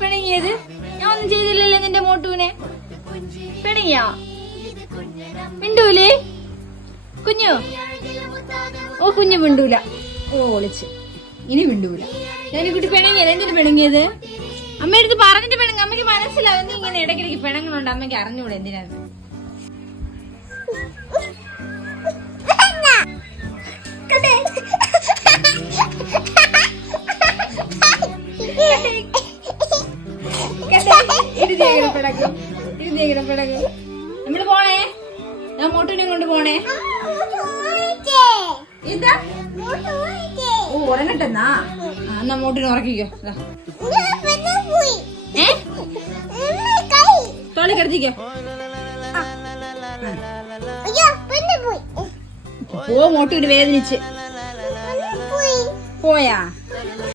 പിണങ്ങിയത് ഞാൻ ഒന്നും ചെയ്തില്ലല്ലോ നിന്റെ മോട്ടുവിനെ. പിണങ്ങിയാ മിണ്ടൂലേ കുഞ്ഞു? ഓ കുഞ്ഞു മിണ്ടൂല. ഓ ഒളിച്ച് ഇനി മിണ്ടൂല. ഞാൻ കുട്ടി പിണങ്ങിയത്. എന്തിനു പിണങ്ങിയത്? അമ്മയടുത്ത് പറഞ്ഞിട്ട് പിണങ്ങ. അമ്മയ്ക്ക് മനസ്സിലാവും നീ ഇങ്ങനെ ഇടയ്ക്കിടയ്ക്ക് പിണങ്ങുന്നുണ്ട്. അമ്മയ്ക്ക് അറിഞ്ഞൂടെ എന്തിനാണ്. നമ്മള് പോണേ. ഞാൻ മോട്ടുവിനെ കൊണ്ട് പോണേ. ഇതാ ഓ ഉറങ്ങട്ടെന്നാ. എന്നാ മോട്ടിനെ ഉറക്കിക്കോ. തോളി കിടത്തിക്കോ. പോ മോട്ടിന് വേദനിച്ച് പോയാ.